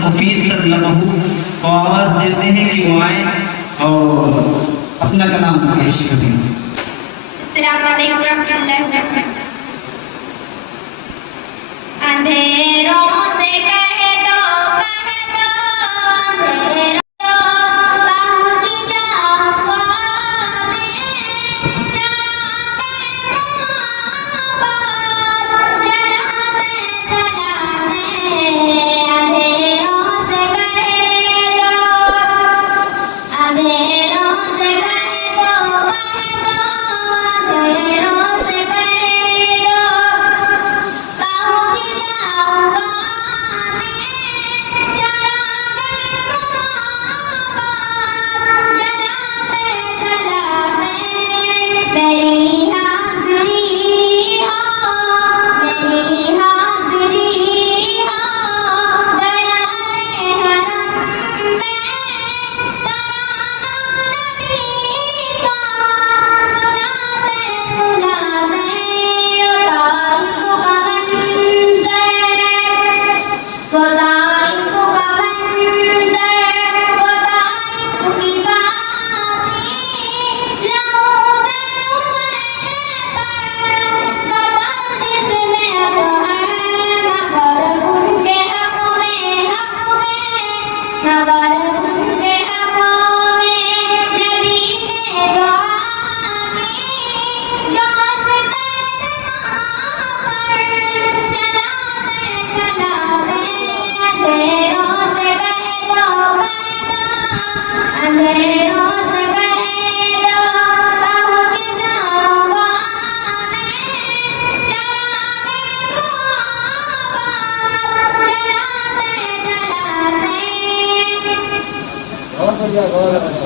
मुफीसत लमहू, तो आवाज देते हैं कि वो आए और अपना कलाम पेश करें। अस्सलाम वालेकुम रहमतुल्लाहि व बरकातहू। अंधेरों से कह दो अंधेरों पहुंच जाऊंगा